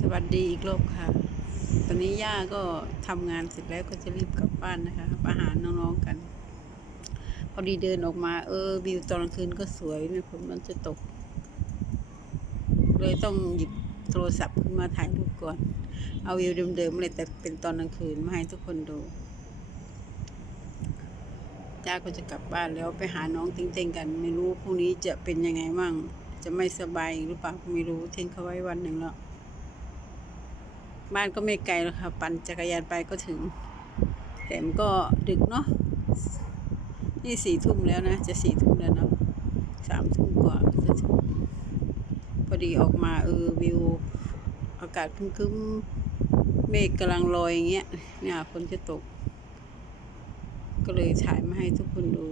สวัสดีอีกรอบค่ะ ตอนนี้ย่าก็ทำงานเสร็จแล้วก็จะรีบกลับบ้านนะคะอาหารน้องๆกัน พอดีเดินออกมา เออวิวตอนกลางคืนก็สวยนะผมมันจะตก เลยต้องหยิบโทรศัพท์ขึ้นมาถ่ายรูปก่อน เอาวิวเดิมๆเลยแต่เป็นตอนกลางคืนมาให้ทุกคนดูย่าก็จะกลับบ้านแล้วไปหาน้องติ้งเต้งกัน ไม่รู้พรุ่งนี้จะเป็นยังไงมั่งจะไม่สบายหรือเปล่าไม่รู้ทิ้งเขาไว้วันหนึ่งแล้ว บ้านก็ไม่ไกลหรอกค่ะ ปั่นจักรยานไปก็ถึง แต่มันก็ดึกเนาะนี่สี่ทุ่มแล้วนะ จะสี่ทุ่มแล้วเนาะสามทุ่มกว่าจะถึงพอดีออกมาเออวิว อากาศคึ้มๆเมฆกำลังลอยอย่างเงี้ยเนี่ยฝนจะตก ก็เลยถ่ายมาให้ทุกคนดู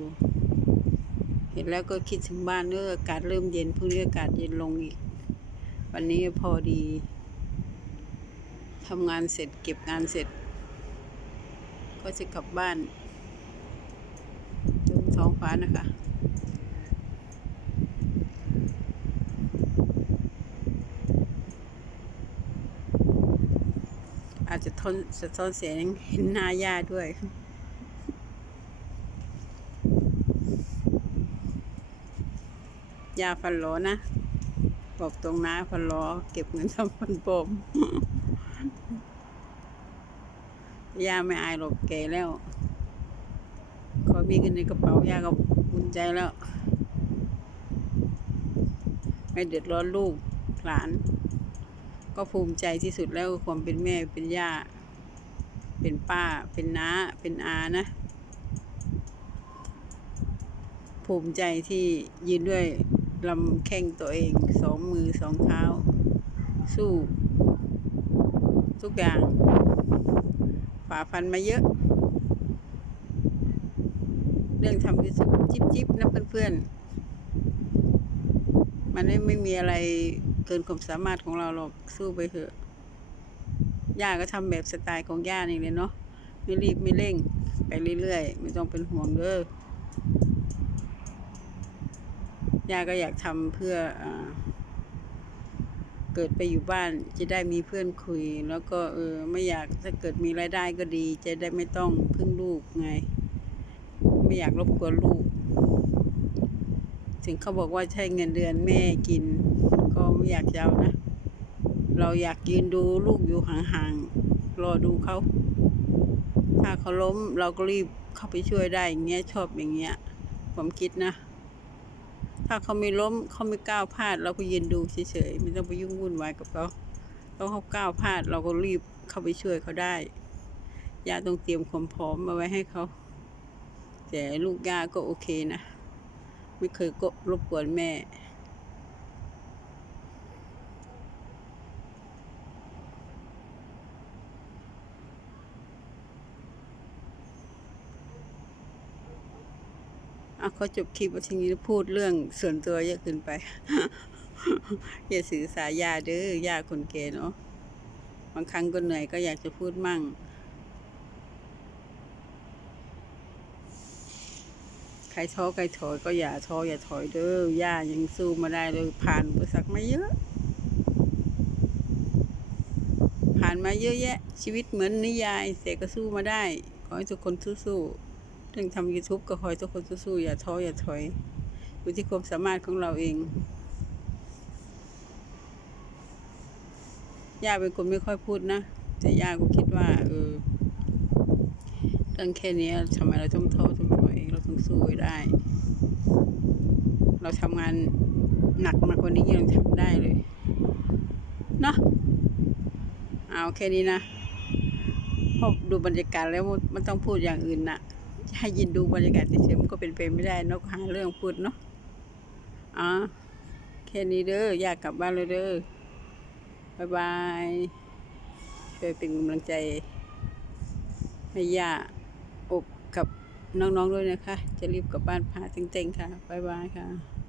เห็นแล้วก็คิดถึงบ้านเนออากาศเริ่มเย็นพรุ่งนี้อากาศเย็นลงอีก วันนี้พอดี ทำงานเสร็จเก็บงานเสร็จ ก็จะกลับบ้านดูท้องฟ้านะคะอาจจะทนสะท้อนเสียงเห็นหน้าย่าด้วย ยาฟันหลอนะ บอกตรงนะฟันหลอเก็บเงินทำฟันปลอม ย่าไม่อายหรอกแก่แล้ว ขอมีเงินในกระเป๋าย่าก็บุญใจแล้ว ไม่เดือดร้อนลูกหลาน ก็ภูมิใจที่สุดแล้วความเป็นแม่เป็นย่า เป็นป้า เป็นน้า เป็นอานะ ภูมิใจที่ยืนด้วยลำแข้งตัวเองสองมือสองเท้า สู้ ทุกอย่าง ฝ่าฟันมาเยอะ เรื่องทำยูทูบจิบจิบนะเพื่อนๆ มันไม่ไม่มีอะไรเกินความสามารถของเราหรอกสู้ไปเถอะย่าก็ทำแบบสไตล์ของย่านี่เลยเนาะไม่รีบไม่เร่ง ไปเรื่อยๆ ไม่ต้องเป็นห่วงเด้อย่าก็อยากทำเพื่ออา เกิดไปอยู่บ้านจะได้มีเพื่อนคุย แล้วก็เออไม่อยากถ้าเกิดมีรายได้ก็ดี จะได้ไม่ต้องพึ่งลูกไง ไม่อยากรบกวนลูก ถึงเขาบอกว่าใช้เงินเดือนแม่กิน ก็ไม่อยากจะเอานะ เราอยากยืนดูลูกอยู่ห่างๆรอดูเขาถ้าเขาล้มเราก็รีบเข้าไปช่วยได้อย่างเงี้ยชอบอย่างเงี้ยผมคิดนะ ถ้าเขาไม่ล้มเขาไม่ก้าวพลาด เราก็ยืนดูเฉยๆไม่ต้องไปยุ่งวุ่นวายกับเขาต้องเขาก้าวพลาด เราก็รีบเข้าไปช่วยเขาได้ยาต้องเตรียมความพร้อมมาไว้ให้เขาแต่ลูกยาก็โอเคนะ ไม่เคยก็รบกวนแม่ อะเขาจบคลิปว่าทีนี้พูดเรื่องส่วนตัวเยอะเกินไป อย่าสื่อสายยาเด้อยาคนแก่เนาะบางครั้งก็เหนื่อยก็อยากจะพูดมั่ง ใครท้อใครถอยก็อย่าท้ออย่าถอยเด้อย่ายังสู้มาได้เลยผ่านอุปสรรคมาเยอะ ผ่านมาเยอะแยะ ชีวิตเหมือนนิยายแต่ก็สู้มาได้ ขอให้ทุกคนสู้ๆ เรื่องทำ YouTube ก็ขอให้ทุกคนสู้ๆอย่าท้ออย่าถอยอยู่ที่ความสามารถของเราเองย่าเป็นคนไม่ค่อยพูดนะ แต่ย่าก็คิดว่า เออเรื่องแค่นี้ทำไมเราต้องท้อต้องถอยเราต้องสู้ได้ เราทำงานหนักมากกว่านี้ยังทำได้เลยเนาะเอาแค่นี้นะพอดูบรรยากาศแล้วมันต้องพูดอย่างอื่นนะจะ ให้ยินดูบรรยากาศเฉยๆมันก็เป็นไปไม่ได้เนกหาเรื่องพูดเนาะอ๋อแค่นี้เด้ออยากกลับบ้านเลยเด้อบายบายช่วยเป็นกำลังใจให้ย่าอบกับน้องๆด้วยนะคะ จะรีบกลับบ้านพาเต็งๆค่ะบ๊ายบายค่ะ